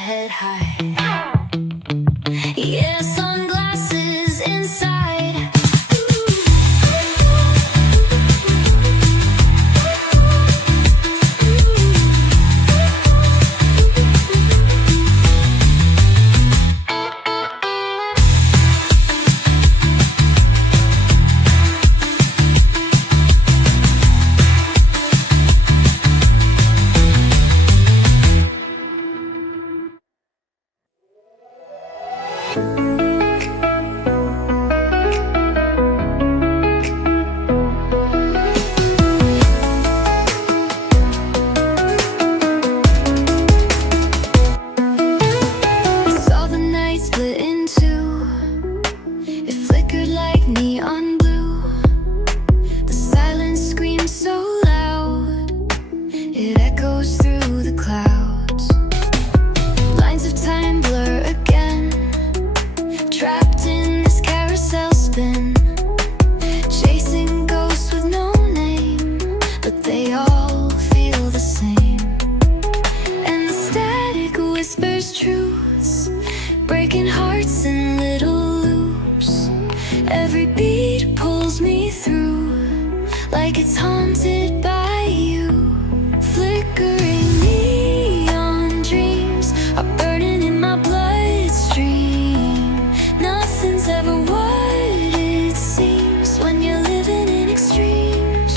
head high. Yeah, sunglasses inside. Breaking hearts in little loops. Every beat pulls me through, like it's haunted by you. Flickering neon dreams are burning in my bloodstream. Nothing's ever what it seems when you're living in extremes.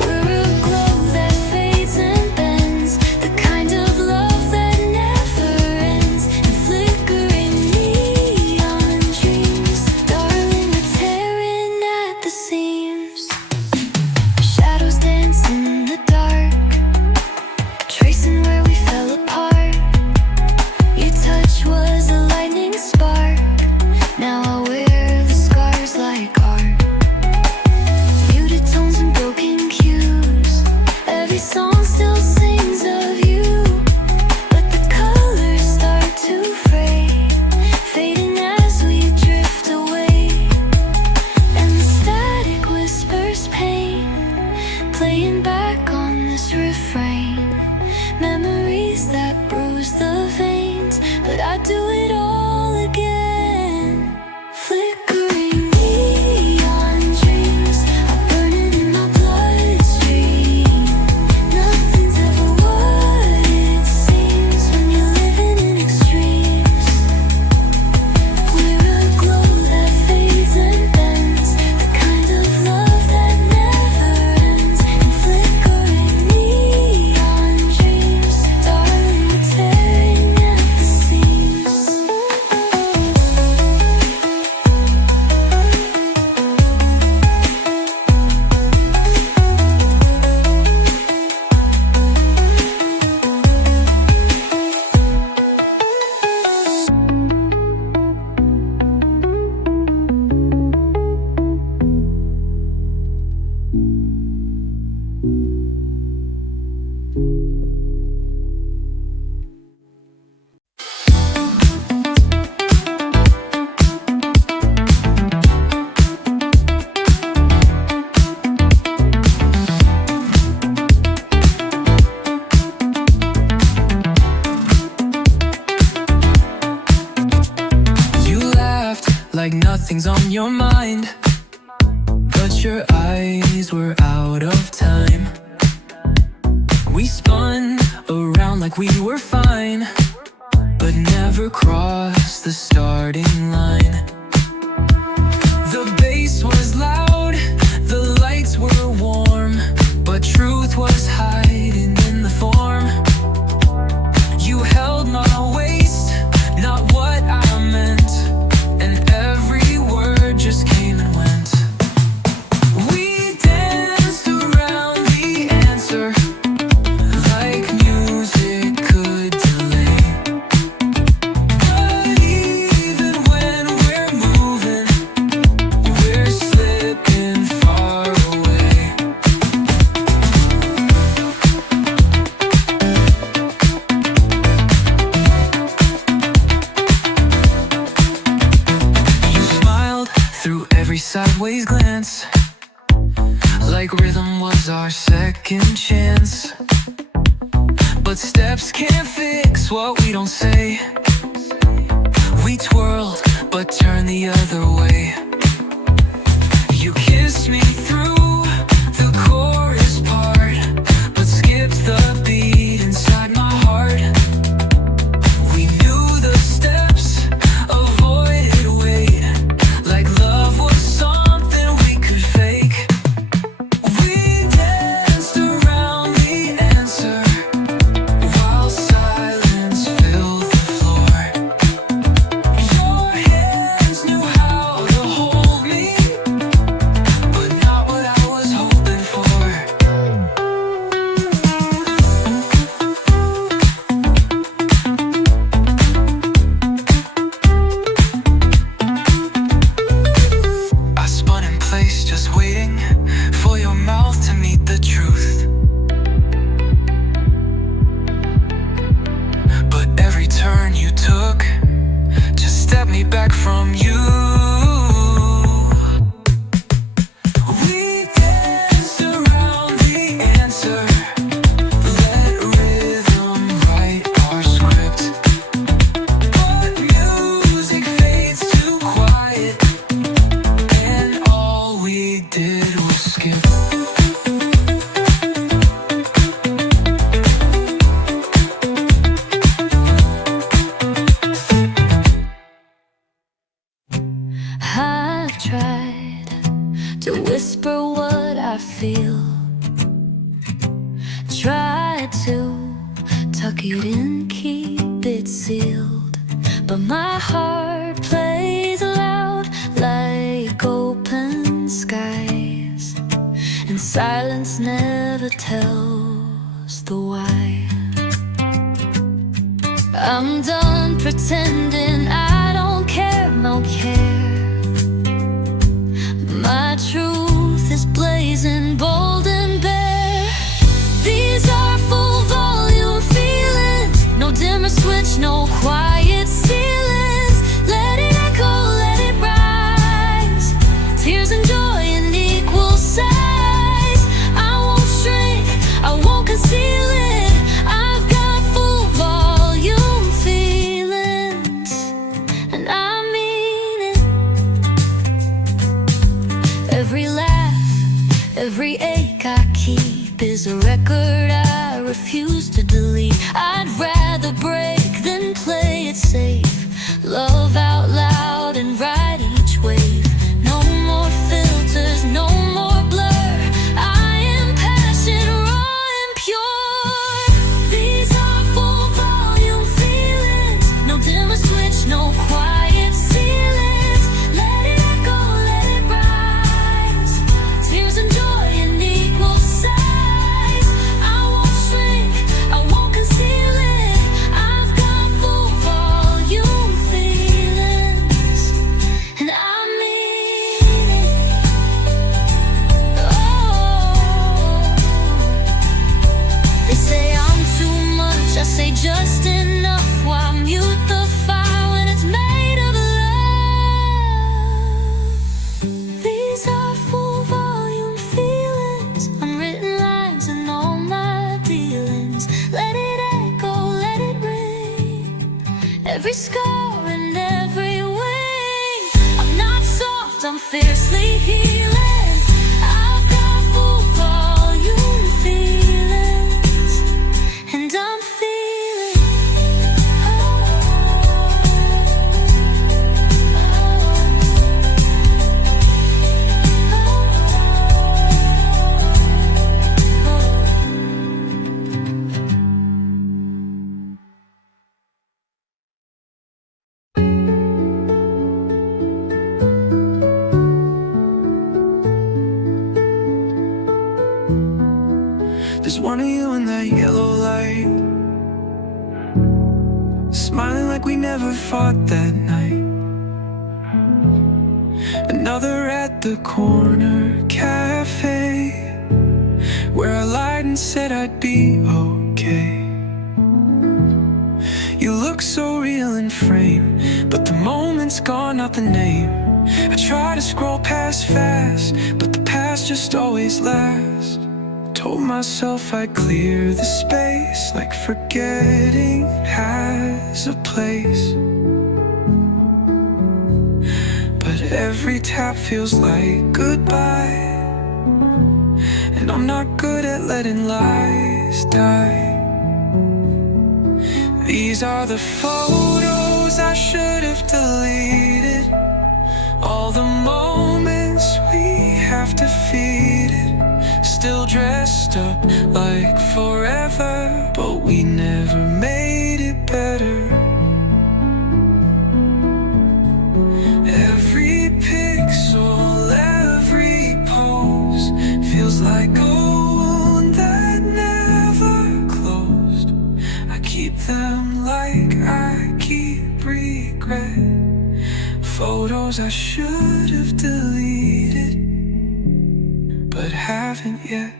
We're a glow that fades and bends, the kind of love that never ends. And flickering neon dreams, darling, we're tearing at the seams. Shadows dance in the dark, tracing where we fell apart. Your touch was a lightning spark, now I wear the scars like art. Muted tones and broken cues, every song still sings of you. But the colors start to fade, fading as we drift away. And the static whispers pain, playing back on this refrain. Memories that bruise the veins, but I do it all again. Flickering neon dreams are burning in my bloodstream. Nothing's ever what it seems when you're living in extremes. We're a glow that fades and bends, the kind of love that never ends. And flickering neon dreams, darling, we're tearing at the seams. You laughed like nothing's on your mind, but your eyes were out of time. We spun around like we were fine, but never crossed the starting line. The bass was loud, the lights were warm, but truth was hiding in the form. You held my waist, not what I meant, and every word just came and went. We danced around the answer, like music could delay. But even when we're moving, we're slipping far away. You smiled through every sideways glance, like rhythm was our second chance. but steps can't fix what we don't say. We twirled, but turned the other way. You kissed me through the chorus part, but skipped the beat inside my heart. We knew the steps, avoided weight, like love was something we could fake. We danced around the answer, while silence filled the floor. Your hands knew how to hold me, but not what I was hoping for. I spun in place just waiting for your mouth to meet the truth. But every turn you took just stepped me back from you. We danced around the answer, let rhythm write our script. But music fades too quiet, and all we did was skip. I've tried to whisper what I feel, tried to tuck it in, keep it sealed, but my heart plays loud like open skies, and silence never tells the why. I'm done pretending I don't care, no care. My truth is blazing bold and bare. These are full volume feelings, no dimmer switch, no quiet ceilings. Let it echo, let it rise, tears and joy in equal size. I won't shrink, I won't conceal it. I've got full volume feelings, and I mean it. Every laugh, every ache I keep is a record I refuse to delete. I'd rather break than play it safe. Love out loud and ride each wave. No more filters, no more blur. I am passion, raw and pure. These are full volume feelings, no dimmer switch, no quiet ceilings. Let it echo, let it rise, tears and joy in equal size. I won't shrink, I won't conceal it. I've got full volume feelings, and I mean it. Oh, they say I'm too much, I say just enough. Why mute the fire when it's made of love? These are full volume feelings, unwritten lines and all my dealings. Let it echo, let it ring, every scar and every wing. I'm not soft, I'm fiercely healing. I've got full volume feelings, and I'm feeling. There's one of you in that yellow light, smiling like we never fought that night. Another at the corner cafe, where I lied and said I'd be okay. You look so real in frame, but the moment's gone, not the name. I try to scroll past fast, but the past just always lasts. Told myself I'd clear the space, like forgetting has a place. But every tap feels like goodbye, and I'm not good at letting lies die. These are the photos I should have deleted, all the moments we have defeated. Still dressed up like forever, but we never made it better. Every pixel, every pose feels like a wound that never closed. I keep them like I keep regret, photos I should have deleted but haven't yet.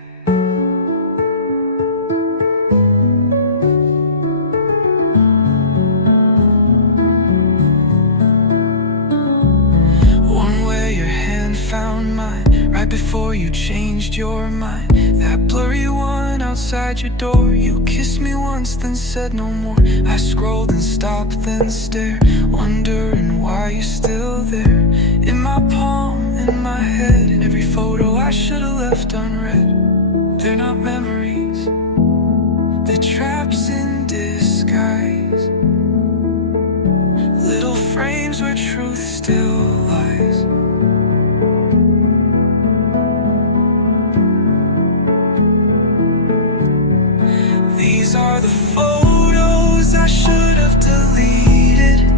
One where your hand found mine right before you changed your mind. That blurry one outside your door. You kissed me once then said no more. I scrolled and stopped then stared, wondering why you're still there. In my palm, in my head, in every photo I should have left unread. They're not memories, they're traps in disguise, little frames where truth still lies. These are the photos I should have deleted,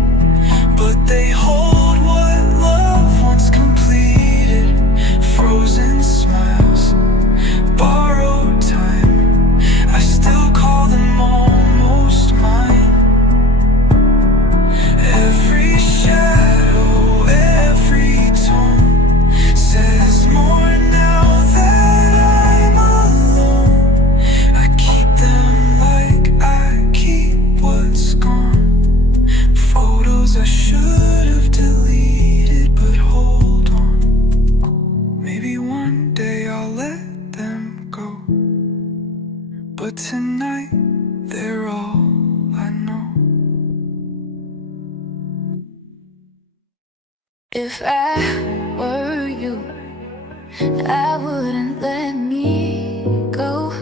but they hold what love once completed. Frozen smiles, borrowed time, I still call them almost mine. Every shadow, every tone says more now that I'm alone. I keep them like I keep what's gone, photos I should have deleted, but hold on, maybe one day I'll let them go. But tonight, they're all I know. If I were you, I wouldn't let me go.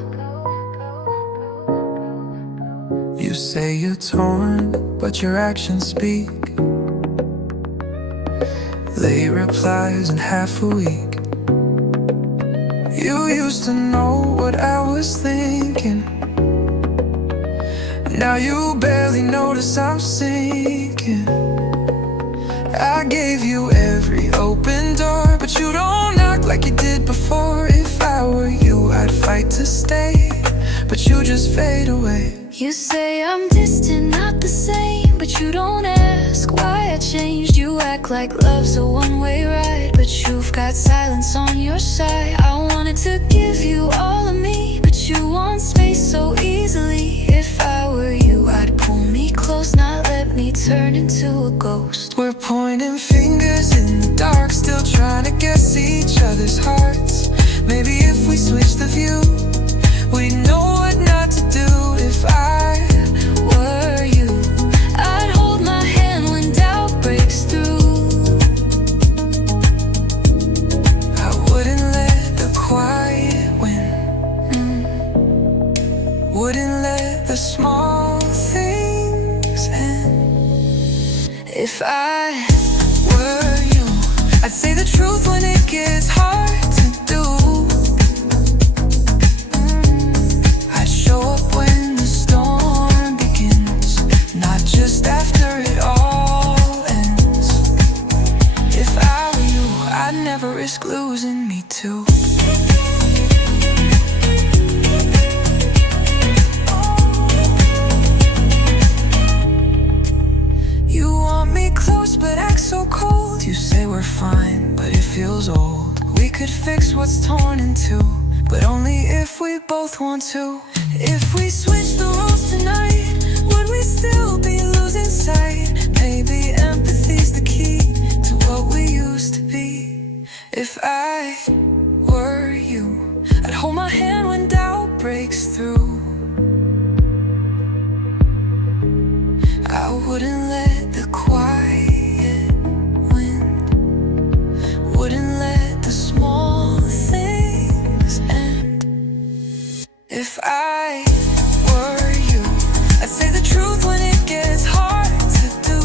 You say you're torn, but your actions speak. Late replies in half a week. You used to know what I was thinking. Now you barely notice I'm sinking. I gave you every open door, but you don't act like you did before. If I were you, I'd fight to stay, but you just fade away. You say I'm distant, not the same, but you don't ask why I changed. You act like love's a one-way ride, but you've got silence on your side. I wanted to give you all of me, but you want space so easily. If I were you, I'd pull me close, not let me turn into a ghost. We're pointing fingers in the dark, still trying to guess each other's hearts. Maybe if we switch the view, we'd know what not to do. If I were you, I'd hold my hand when doubt breaks through. I wouldn't let the quiet win, wouldn't let the small things end. If I were you, I'd say the truth when it gets hard to do. I'd show up when the storm begins, not just after it all ends. If I were you, I'd never risk losing me too. You want me close but act so cold. You say we're fine, but it feels old. We could fix what's torn in two, but only if we both want to. If we switch the roles tonight, would we still be losing sight? Maybe empathy's the key to what we used to be. If I were you, I'd hold my hand when wouldn't let the quiet wind, wouldn't let the small things end. If I were you, I'd say the truth when it gets hard to do.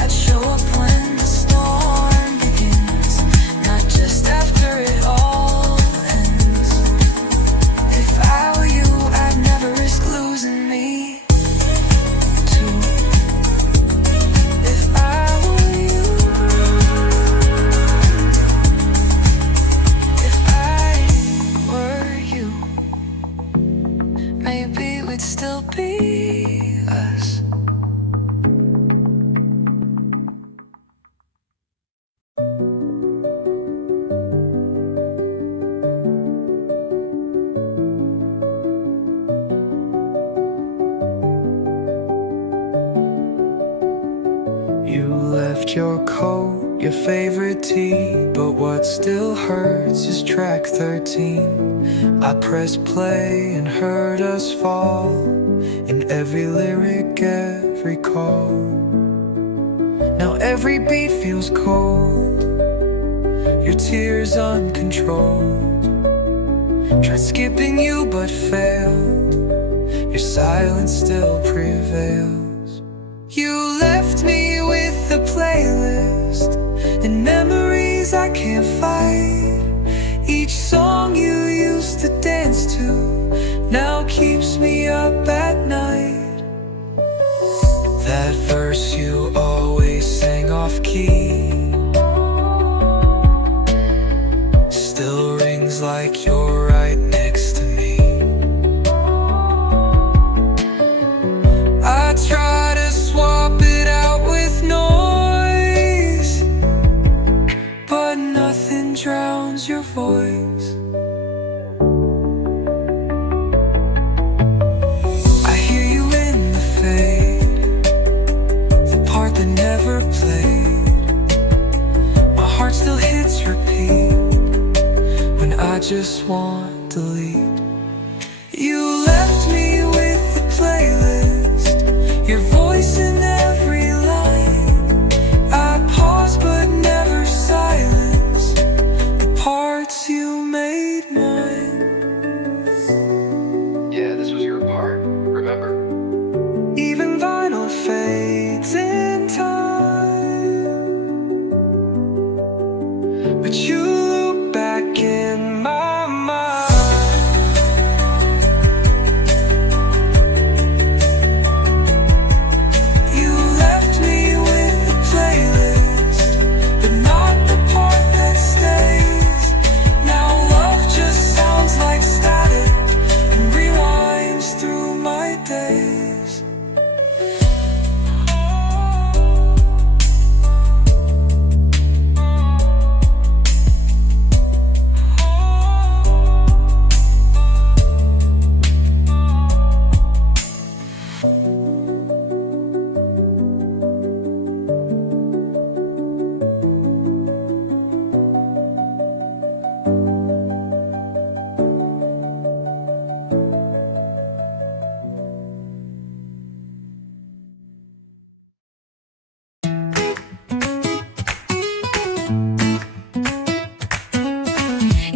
I'd show up when the storm begins, not just after it all ends. If I were you, I'd never risk losing me too. If I were you, if I were you, maybe we'd still be us. You left your coat, your favorite tea, but what still hurts is track 13. I pressed play and heard us fall in every lyric, every call. Now every beat feels cold, your tears uncontrolled. Tried skipping you but failed, your silence still prevails. You left me with a playlist and memories I can't fight. Each song you used to dance to now keeps me up at night. That verse you always sang off key still rings like you're right next to me. I try to swap it out with noise, but nothing drowns your voice. I hear you in the fade, the part that never played. My heart still hits repeat when I just want to leave. You left me with the playlist, your voice in every line. I pause but never silence the parts you made mine. Yeah, this was your part, remember? Even vinyl fades in time, but you look back in my mind. You left me with the playlist, but not the part that stays. Now love just sounds like static and rewinds through my days.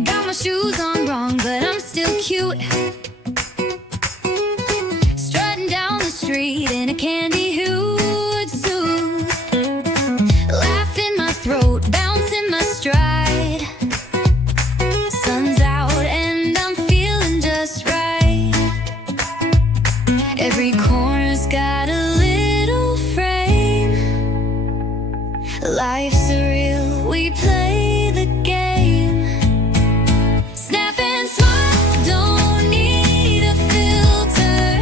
Got my shoes on wrong, but I'm still cute. Strutting down the street in a candy hood suit. Laugh in my throat, bounce in my stride. Sun's out and I'm feeling just right. Every corner's got a little frame. Life's surreal, we play the game. Snap and smile, don't need a filter.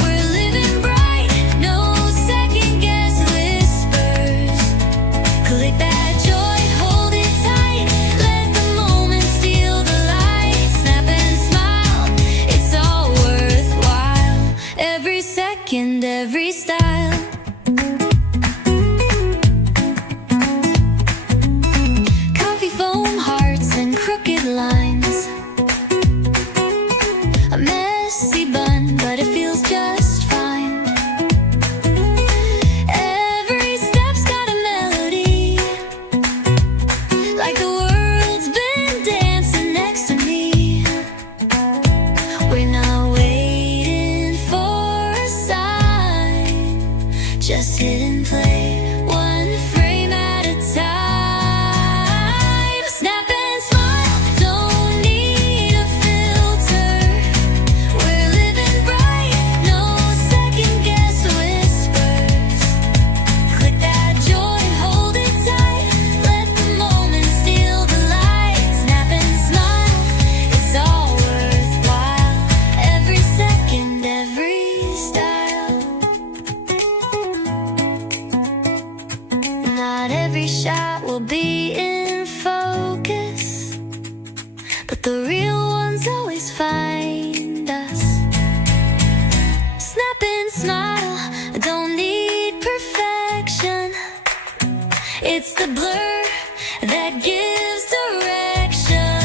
We're living bright, no second guess whispers. Click that joy, hold it tight. Let the moment steal the light. Snap and smile, it's all worthwhile. Every second, every style. Coffee foam hearts and crooked lines. A messy bun, but it feels just style. Not every shot will be in focus, but the real ones always find us. Snap and smile, I don't need perfection. It's the blur that gives direction.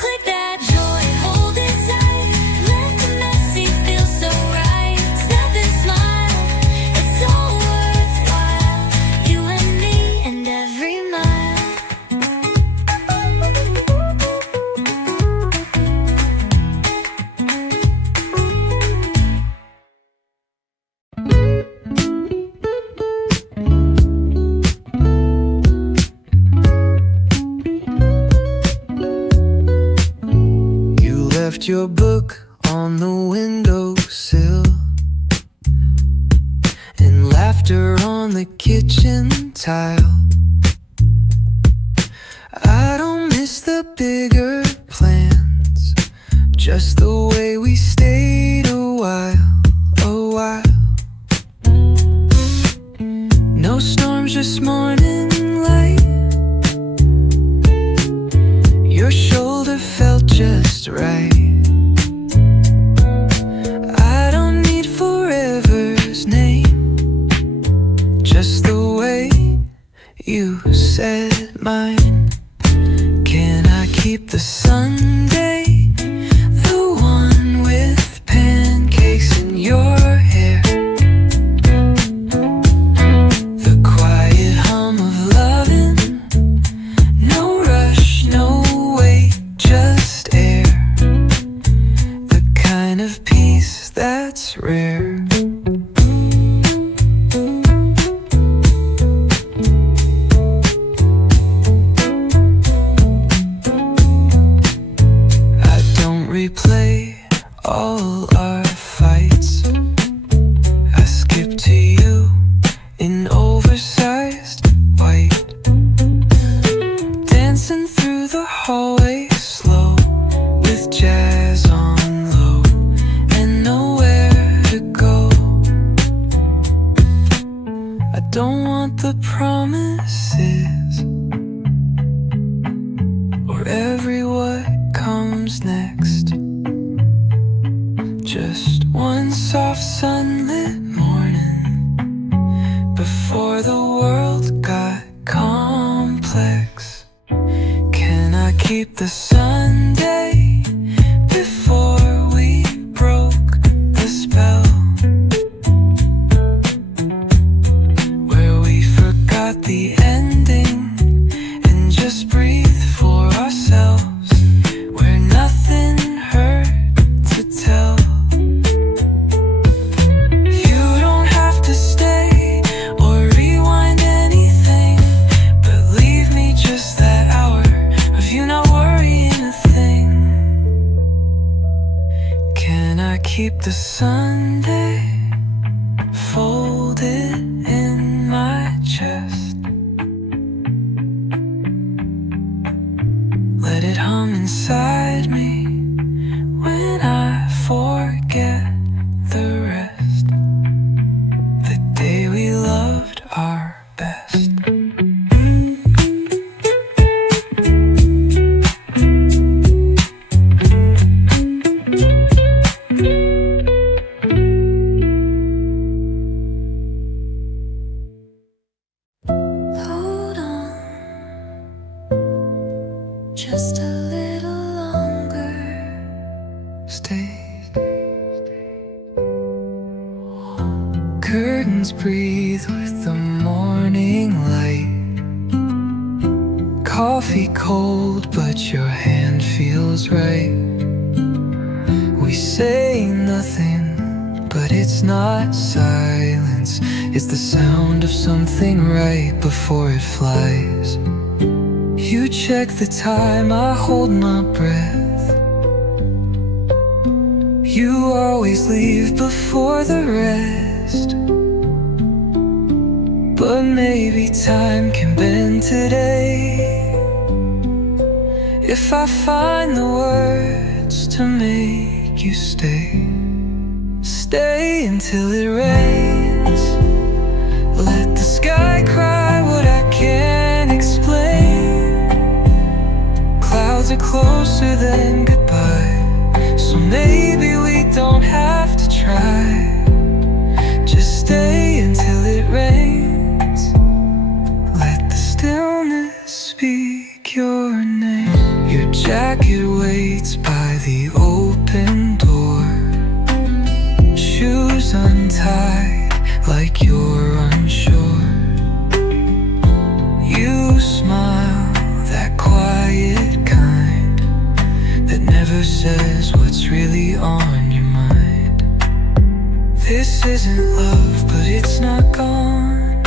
Click that joy, hold it tight. Let the messy feel so right. Snap and smile, it's all worthwhile. You and me and every mile. You left your book on the windowsill and laughter on the kitchen tile. I don't miss the bigger plans, just the way we stayed a while, a while. No storms, just morning light. Your shoulder felt just right. I don't need forever's name, just the way you said mine. Can I keep the Sunday, the one with pancakes in your hair? The quiet hum of loving, no rush, no wait, just air. The kind of peace that's rare. I don't replay all our fights. I skip to you in oversized white, dancing through the hallway slow, with jazz on low and nowhere to go. I don't want the promises or every what comes next. Just one soft sunlit morning before the world got complex. Can I keep the Sunday before we broke the spell, where we forgot the ending and just breathed for ourselves, where nothing hurt to tell. You don't have to stay or rewind anything, but leave me just that hour of you not worrying a thing. Can I keep the Sunday folded in my chest? Let it hum inside me when I forget the rest. The day we loved our best. Hold on, just a little longer. Stay. Curtains breathe with the morning light. Coffee cold, but your hand feels right. We say nothing, but it's not silence. It's the sound of something right before it flies. You check the time, I hold my breath. You always leave before the rest, but maybe time can bend today if I find the words to make you stay. Stay. Stay until it rains. Let the sky cry what I can't explain. Clouds are closer than goodbye, so maybe we don't have to try. Just stay until it rains. Let the stillness speak your name. Your jacket waits by the open door, shoes untied like you're unsure. You smile, that quiet kind that never says what's really on your mind. This isn't love, but it's not gone.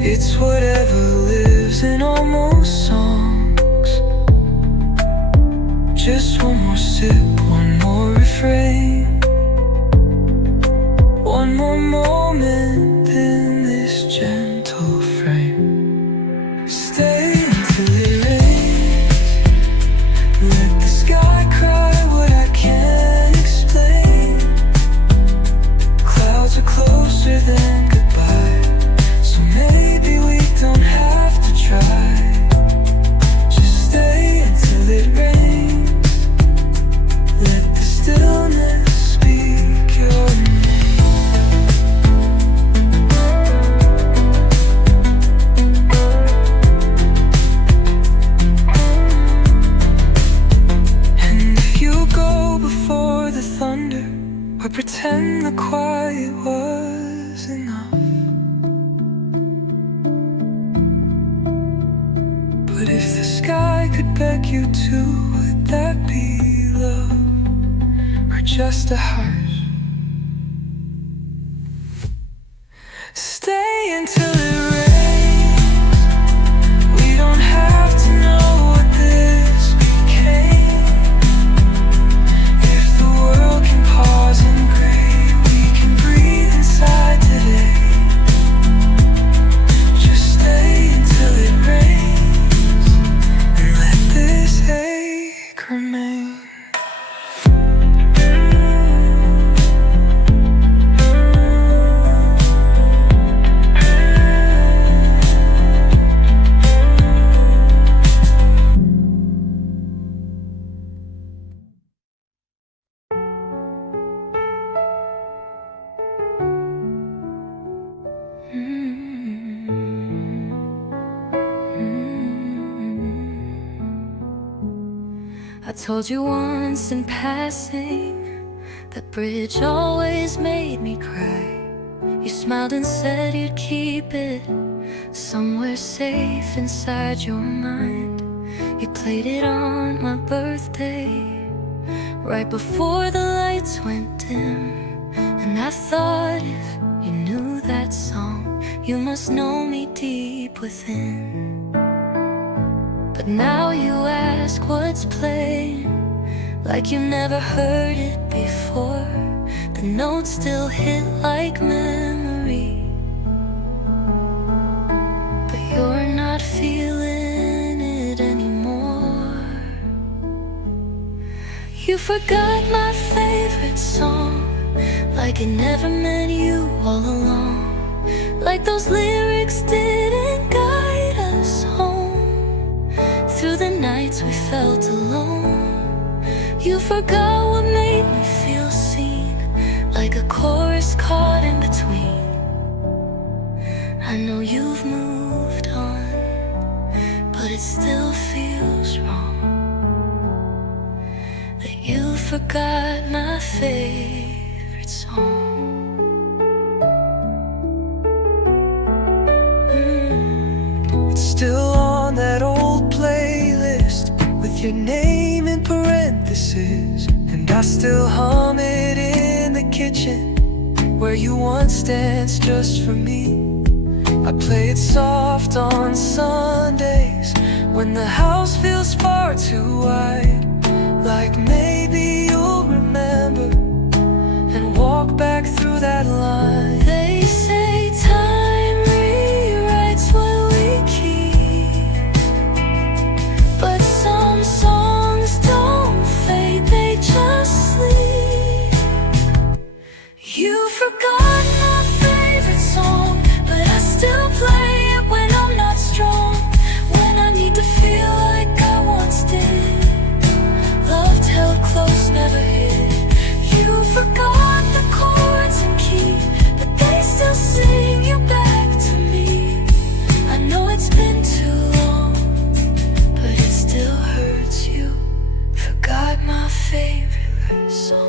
It's whatever lives in almost songs. Just one more sip, one more refrain, one more moment in this gentle frame. Stay until it rains. Let the sky cry what I can't explain. Clouds are closer than goodbye, so maybe we don't have to try. Just stay until it rains. Let the stillness speak your name. And if you go before the thunder, or pretend the quiet was enough, but if the sky could beg you to, would that be love? Or just a hush? Stay until it rains. We don't have to know what this became. If the world can pause in gray, we can breathe inside today. Just stay until it rains, and let this ache remain. I told you once in passing, that bridge always made me cry. You smiled and said you'd keep it somewhere safe inside your mind. You played it on my birthday, right before the lights went dim. And I thought if you knew that song, you must know me deep within. But now you ask what's playing, like you never heard it before. The notes still hit like memory, but you're not feeling it anymore. You forgot my favorite song, like it never meant you all along. Like those lyrics didn't guide us home through the nights we felt alone. You forgot what made me feel seen, like a chorus caught in between. I know you've moved on, but it still feels wrong that you forgot my favorite song. It's still on that old playlist with your name in parentheses, and I still hum it in the kitchen where you once danced just for me. I play it soft on Sundays when the house feels far too wide, like maybe you'll remember and walk back through that line. They say time rewrites what we keep, but some songs don't fade, they just sleep. forgot the chords and key, but they still sing you back to me. I know it's been too long, but it still hurts. You forgot my favorite song.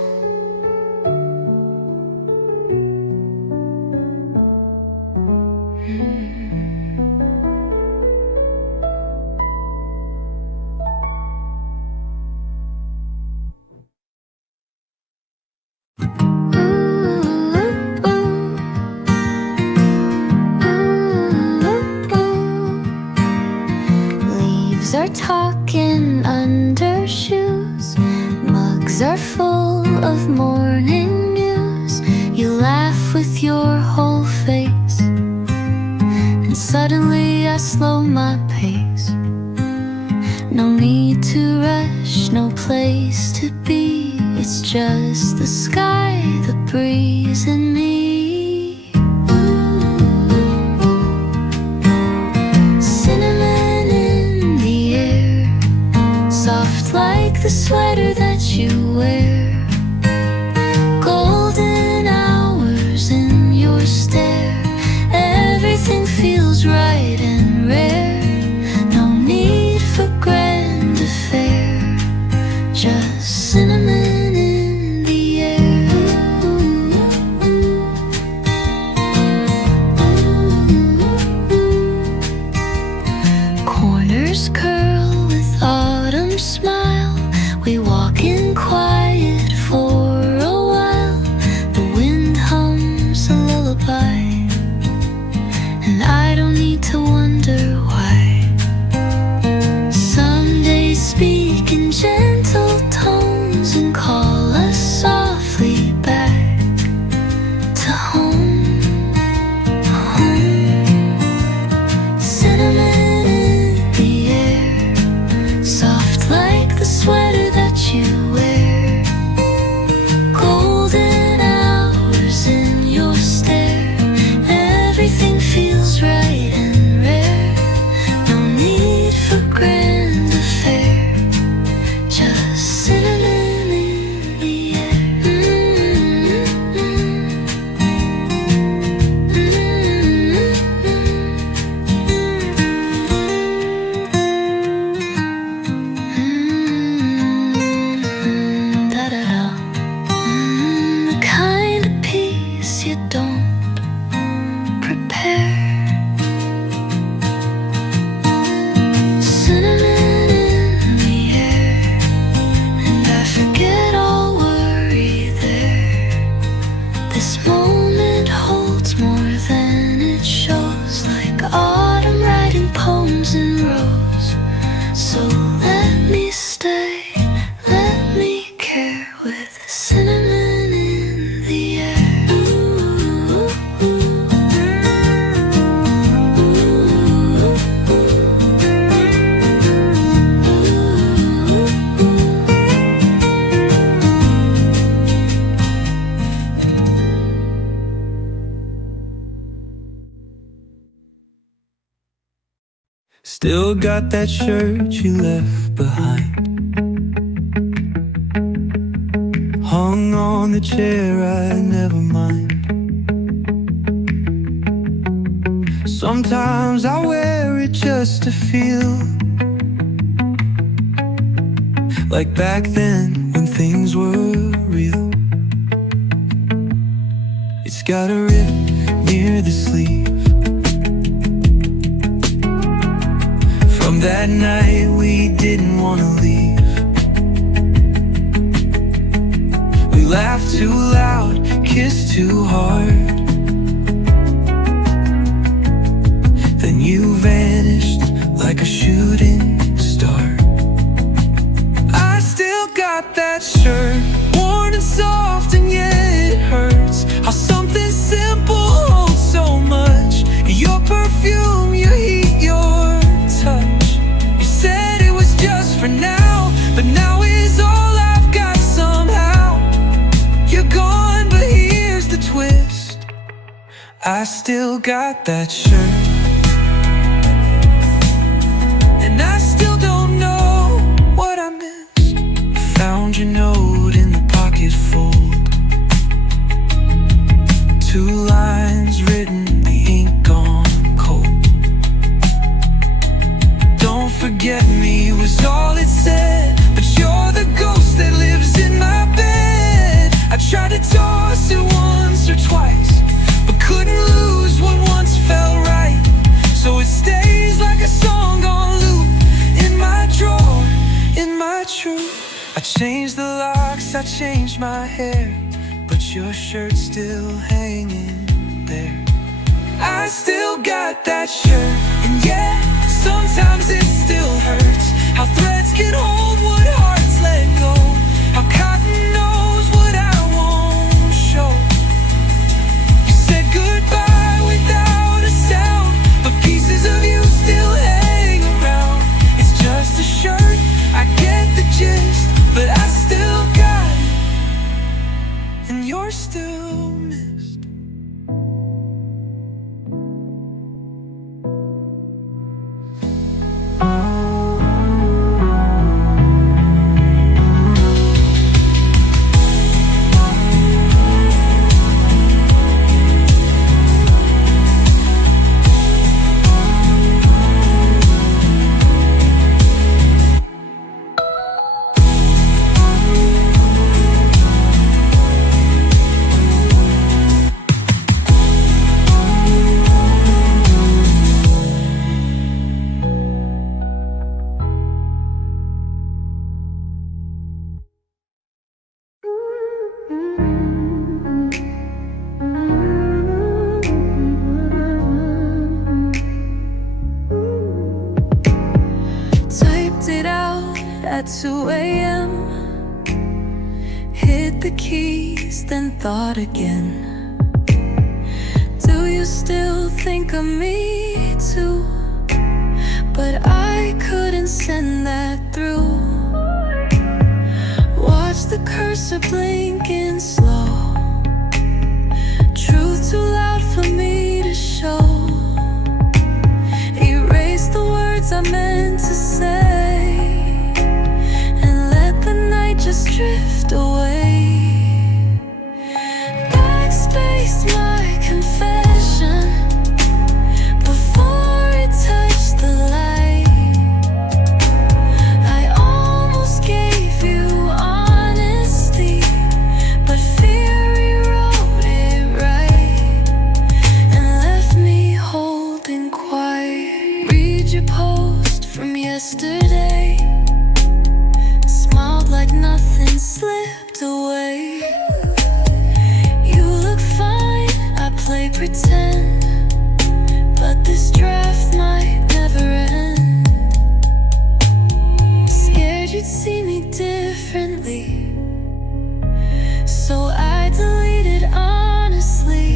Leaves are talking under shoes. Mugs are full of morning news. You laugh with your whole face, and suddenly I slow my pace. No need to rush, no place to be. It's just the sky, the breeze, and me. Cinnamon in the air, soft like the sweater that you wear. Golden hours in your stare. Everything feels right and rare. No need for grand affair, just cinnamon in the air. Corners curl with autumn smile. We walk in quiet for a while. The wind hums a lullaby, and I don't need to wonder why. Some days speak in gentle tones and call us softly back to home. Home. Cinnamon in the air, soft like the sweater that you wear. Golden hours in your stare. Everything feels right and rare. No need for grand affair, just cinnamon in the air. Da-da-da. The kind of peace you don't prepare. Cinnamon in the air, and I forget all worry there. This moment holds more than it shows, like autumn writing poems in rows. So let me stay, let me care with cinnamon in the air. Ooh, ooh, Still got that shirt you left behind, hung on the chair, I never mind. Sometimes I wear it just to feel like back then when things were real. It's got a rip near the sleeve from that night we didn't want to leave. We laughed too loud, kissed too hard, then you vanished like a shooting star. I still got that shirt, worn and soft, and yet it hurts. How something simple holds so much. Your perfume, your heat, your touch. You said it was just for now, but now is all I've got somehow. You're gone, but here's the twist. I still got that shirt, and I still don't know what I missed. Found your note in the pocket fold, 2 lines written, the ink gone cold. Don't forget me was all it said, but you're the ghost that lives in my bed. I tried to toss it once or twice, but couldn't lose what once felt right. So it stays like a song on loop in my drawer, in my truth. I changed the locks, I changed my hair, but your shirt's still hanging there. I still got that shirt, and yeah, sometimes it still hurts how threads can hold what hearts let go, how cotton knows what I won't show. You said goodbye without a sound, but pieces of you still hang around. It's just a shirt, I get the gist, but I still got it, and you're still missed. Typed it out at 2 a.m. Hit the keys, then thought again. Do you still think of me too? But I couldn't send that through. Watch the cursor blinking slow. Truth too loud for me to show. Erase the words I meant to say, and let the night just drift away. Backspaced my confession before it touched the light. I almost gave you honesty, but fear rewrote it right and left me holding quiet. Read your post from yesterday, smiled like nothing slipped away. You look fine, I play pretend, but this draft might never end. Scared you'd see me differently, so I deleted honestly.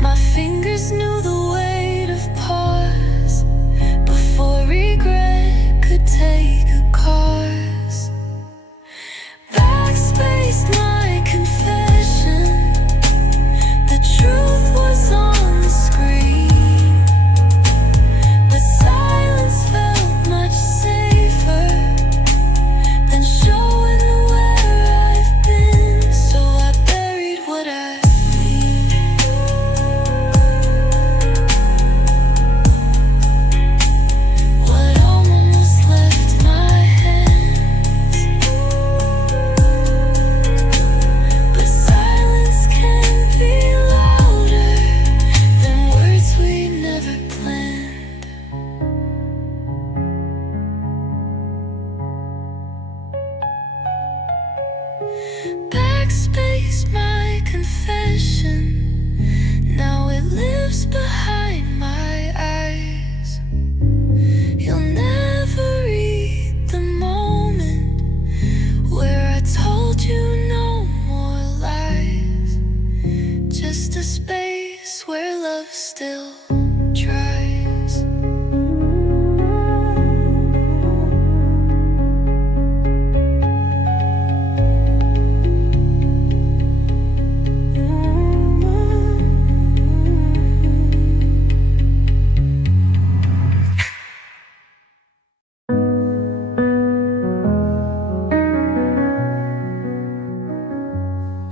My fingers knew the weight of pause before regret could take a course. Backspaced my confession, the truth was on the screen, but silence felt much safer than showing where I've been. So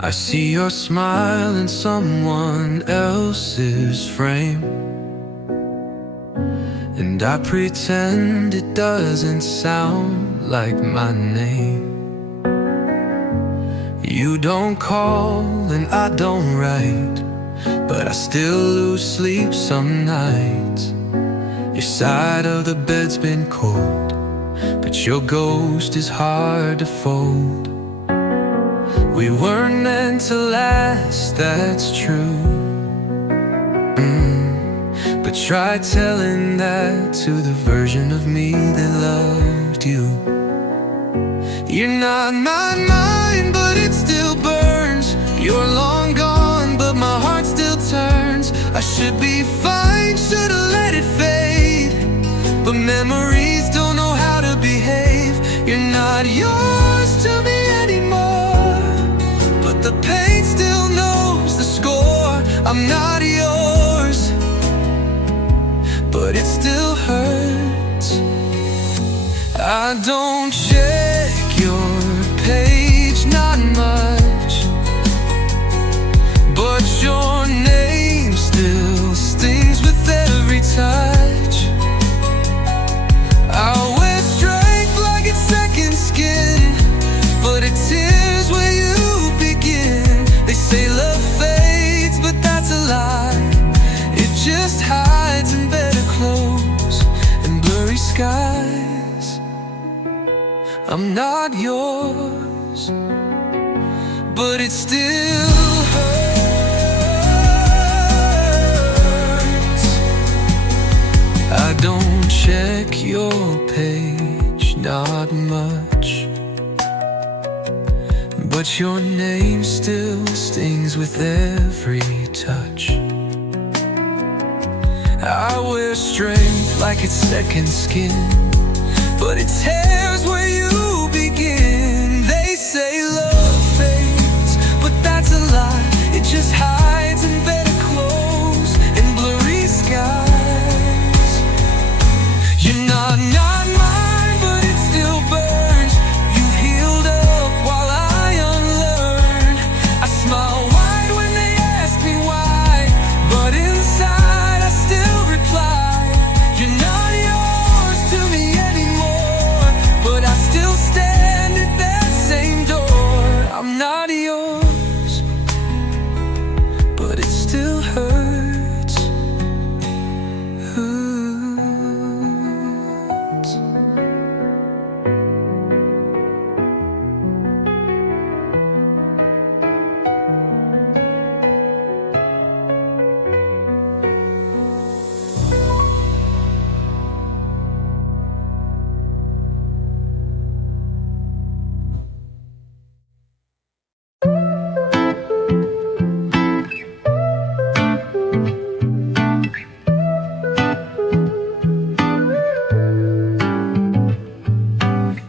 I see your smile in someone else's frame, and I pretend it doesn't sound like my name. You don't call and I don't write, but I still lose sleep some nights. Your side of the bed's been cold, but your ghost is hard to fold. We weren't meant to last, that's true. But try telling that to the version of me that loved you. You're not my mind, but it still burns. You're long gone, but my heart still turns. I should be fine, should've let it fade, but memories don't know how to behave. You're not yours to me anymore, but the pain still knows the score. I'm not yours, but it still hurts. I don't check your page, not much, but your name still stings with every touch. I wear strength like it's second skin, but it tears where you begin. They say love fades, but that's a lie. It just hides in better clothes and blurry skies. I'm not yours, but it still hurts. I don't check your page, not much, but your name still stings with every touch. I wear strength like it's second skin, but it tears where you begin. They say love fades, but that's a lie. It just hides in better clothes and blurry skies. You're not mine, but it still burns. You've healed up while I unlearn. I smile wide when they ask me why, but inside I still reply. You're not yours to me anymore, but I still stand at that same door. I'm not yours, but it still hurts.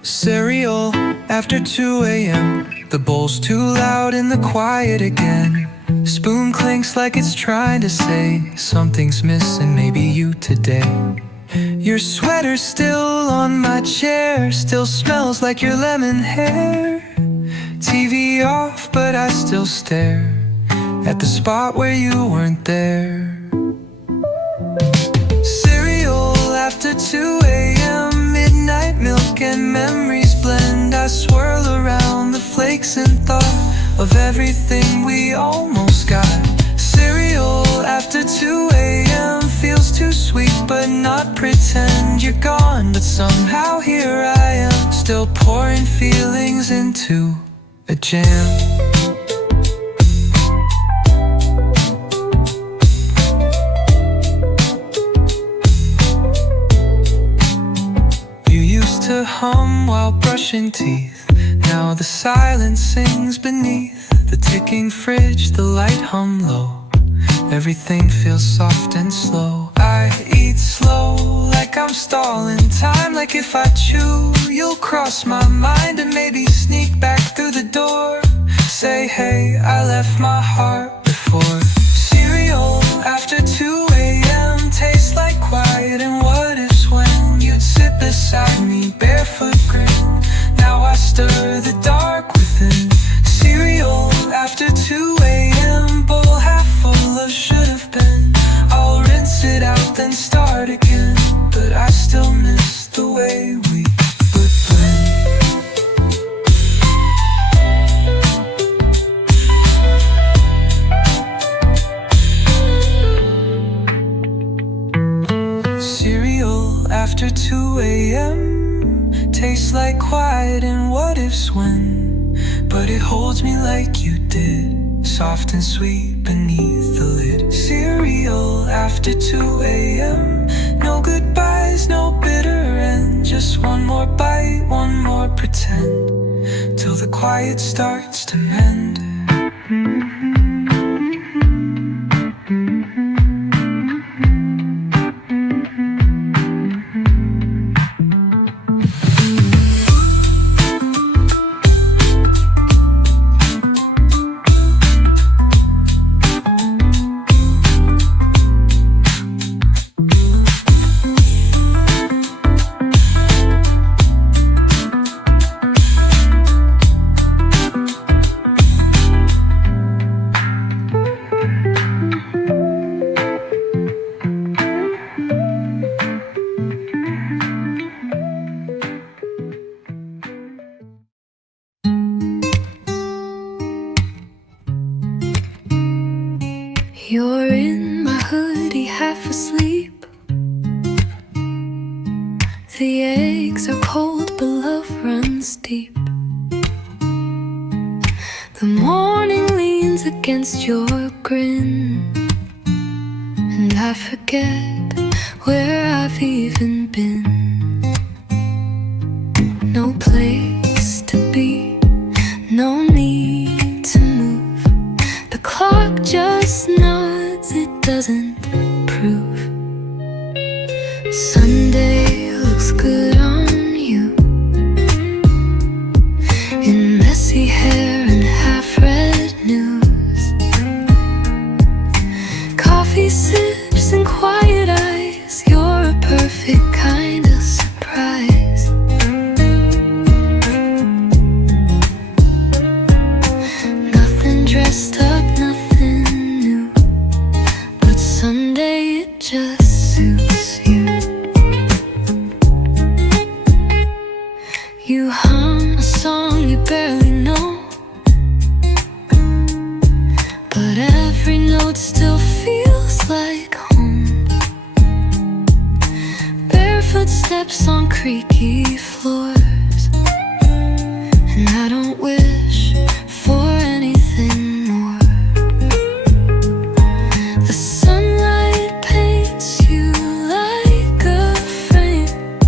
Cereal after 2 a.m. The bowl's too loud in the quiet again. Spoon clinks like it's trying to say something's missing, maybe you today. Your sweater's still on my chair, still smells like your lemon hair. TV off, but I still stare at the spot where you weren't there. Cereal after 2 a.m. Midnight milk and memories blend. I swirl around the flakes and thought of everything we almost got. Cereal after 2 a.m. feels too sweet, but not pretend you're gone. But somehow here I am, still pouring feelings into a jam. To hum while brushing teeth, now the silence sings beneath the ticking fridge, the light hum low. Everything feels soft and slow. I eat slow, like I'm stalling time. Like if I chew, you'll cross my mind and maybe sneak back through the door. Say, hey, I left my heart before. Cereal after 2 a.m. tastes like quiet and what ifs when you'd sit beside me, barefoot grin. Now I stir the dark within. Cereal after after 2 a.m. Tastes like quiet and what ifs when, but it holds me like you did, soft and sweet beneath the lid. Cereal after 2 a.m. No goodbyes, no bitter end, just one more bite, one more pretend, till the quiet starts to mend. You're in my hoodie, half asleep. The eggs are cold, but love runs deep. The morning leans against your grin, and I forget where I've even been. No place to be, no need to move. The clock just nods, it doesn't prove. Sunday looks good on you, in messy hair and half-read news. Coffee sips and quiet eyes, you're a perfect kind of surprise. Nothing dressed up, nothing new, but Sunday it just suits you. You hum a song you barely know, but every note still feels like home. Barefoot steps on creaky floors, and I don't wish for anything more. The sunlight paints you like a frame,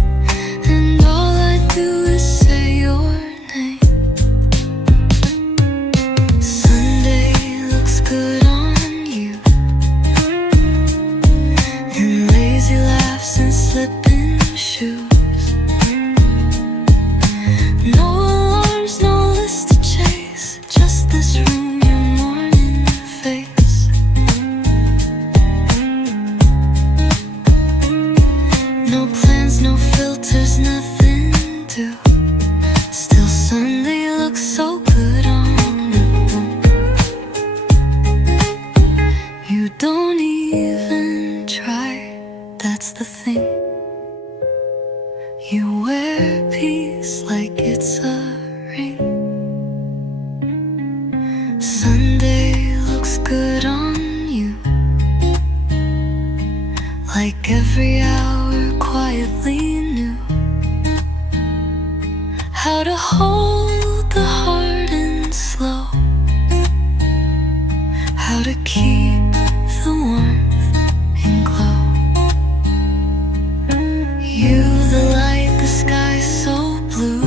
and all I do is say your name. Sunday looks good on you, in lazy laughs and slipping shoes. No alarms, no list to chase, just this room, your morning face. No plans, no filters, nothing to. Still Sunday looks so good on you. You don't even try, that's the thing. You wear peace like it's a ring. Sunday looks good on you, like every hour quietly knew how to hold the heart and slow, how to keep the warmth and glow. You the light, the sky so blue,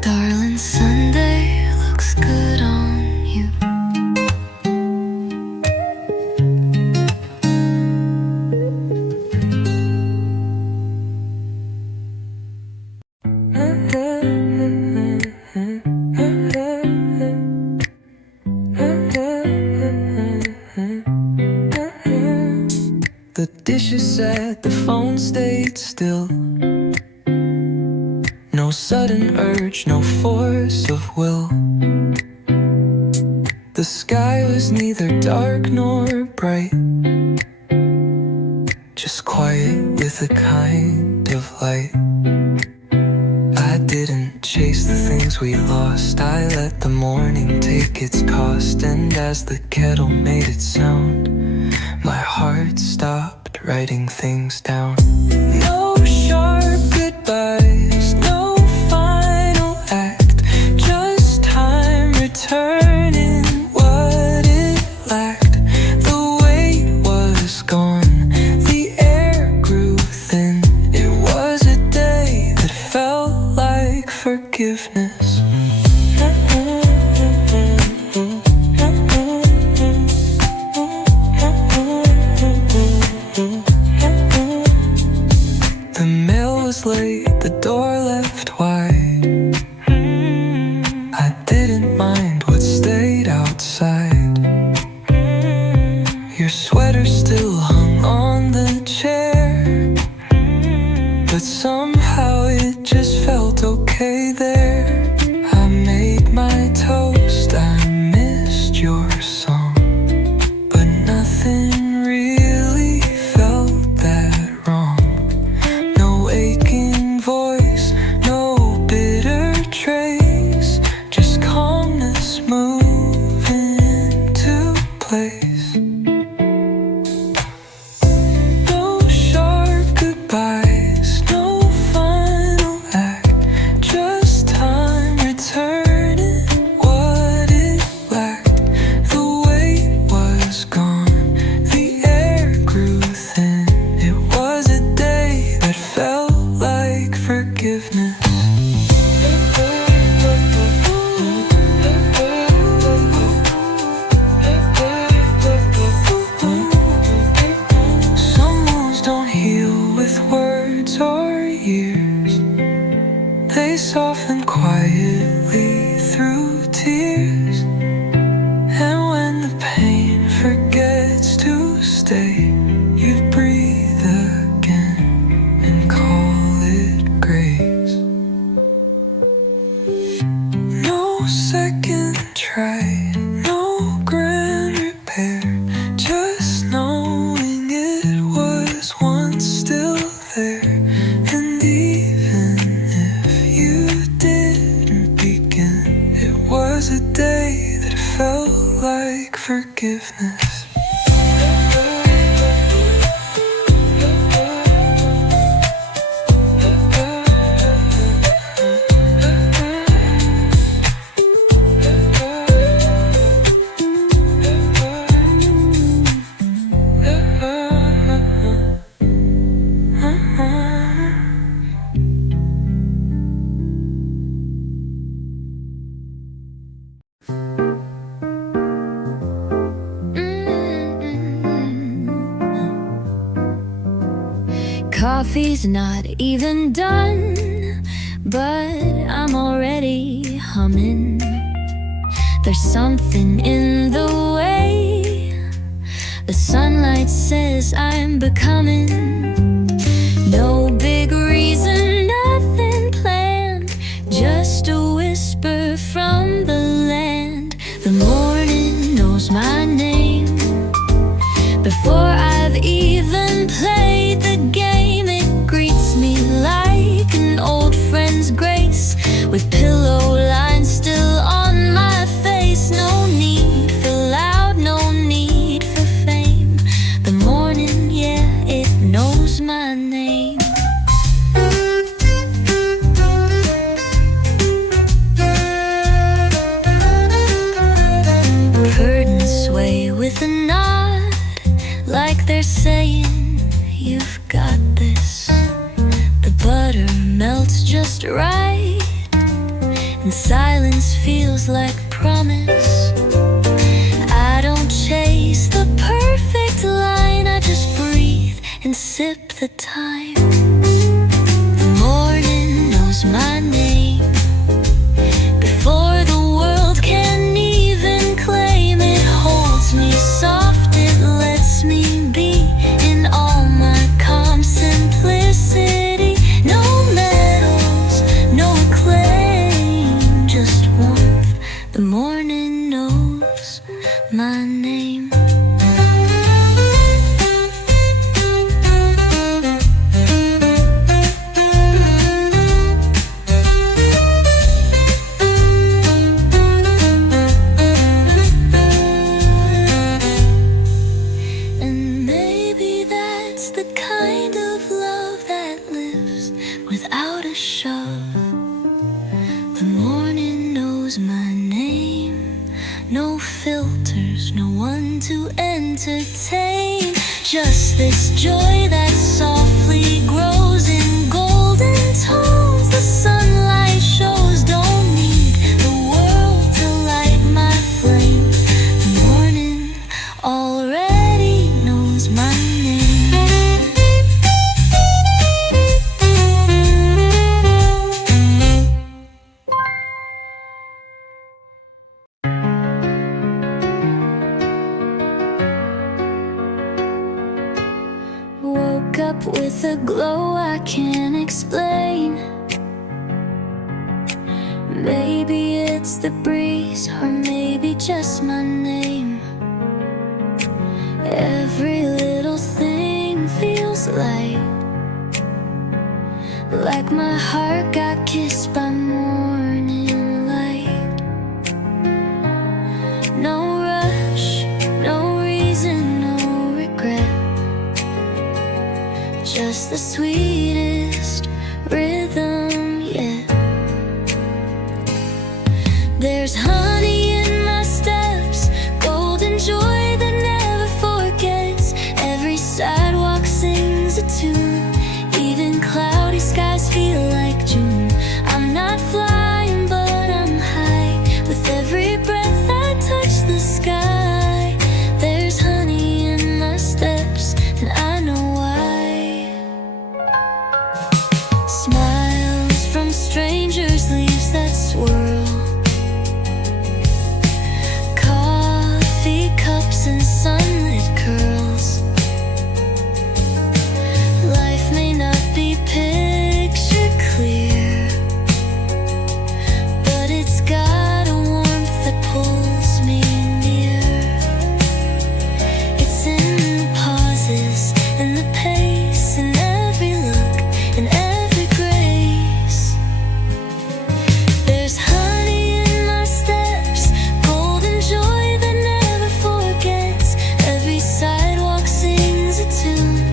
darling, Sunday looks good on you. The dishes set, the phone stayed still. No sudden urge, no force of will. The sky was neither dark nor bright, just quiet with a kind of light. I didn't chase the things we lost, I let the morning take its cost. And as the kettle made its sound, my heart stopped start writing things down. No sharp goodbyes, no final act, just time returning what it lacked. The weight was gone, the air grew thin. It was a day that felt like forgiveness. The mail was late, the door left wide. I didn't mind what stayed outside. Your sweater still hung on the chair, but somehow it just felt okay there. I made my toast, I missed your song, but nothing really felt that wrong. No aching voice, no bitter trace, just calmness moving into place. No sharp goodbyes, no final act, just time returning what it lacked. The weight was gone, the air grew thin. It was a day that felt like forgiveness. Some wounds don't heal with words or years. They soften quietly through tears. And when the pain forgets to stay, you breathe again and call it grace. No second try, no grand repair, just knowing it was once still there. And even if you didn't begin, it was a day that felt like forgiveness. Coffee's not even done, but I'm already humming. There's something in the way the sunlight says I'm becoming. No big reason, nothing planned, just a whisper from the land. The morning knows my name before I've even played the game. It greets me like an old friend's grace, with pillow lines still on my face. No need for loud, no need for fame. The morning, yeah, it knows my name. Curtains sway with a nod, like they're saying, you've got this. The butter melts just right, and silence feels like promise. I don't chase the perfect line, I just breathe and sip the time. The morning knows my name before the world can even claim it. Holds me soft, it lets me be in all my calm simplicity. No medals, no acclaim, just warmth. The morning knows my name. no filters, no one to entertain. Just this joy that softly grows in golden tones. The sunlight shows, don't need the world to light my flame. The morning already knows my name. Woke up with a glow I can't explain. Maybe it's the breeze, or maybe just my name. Every little thing feels like my heart got kissed by morning light. No rush, no reason, no regret. Just the sweetest rhythm yet. There's honey in my steps, golden joy that never forgets. Every sidewalk sings a tune, even cloudy skies feel like June. I'm not flying, but I'm high. With every breath I touch the sky. There's honey in my steps, and I know why. Smiles from strangers, leaves that swirl. Coffee cups and sunlit curls. Life may not be picture clear, but it's got a warmth that pulls me near. It's in the pauses, in the pace, in every look, in every grace. There's honey in my steps, golden joy that never forgets. Every sidewalk sings a tune,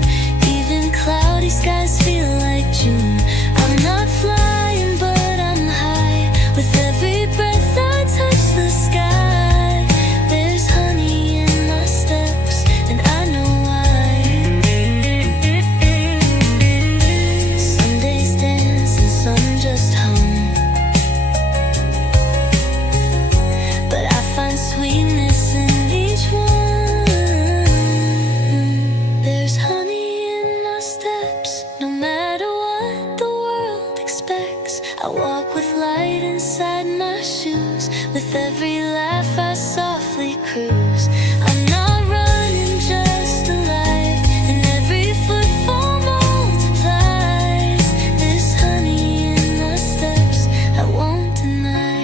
even cloudy skies feel like June. I'm not flying, but I'm high. With every breath I touch the sky. There's honey in my steps, and I know why. Some days dance and some just hum, but I find sweetness in each one. There's honey in my steps, no matter what the world expects. I walk with light inside my shoes. With every laugh I softly cruise. I'm not running, just alive, and every footfall multiplies. There's honey in my steps, I won't deny.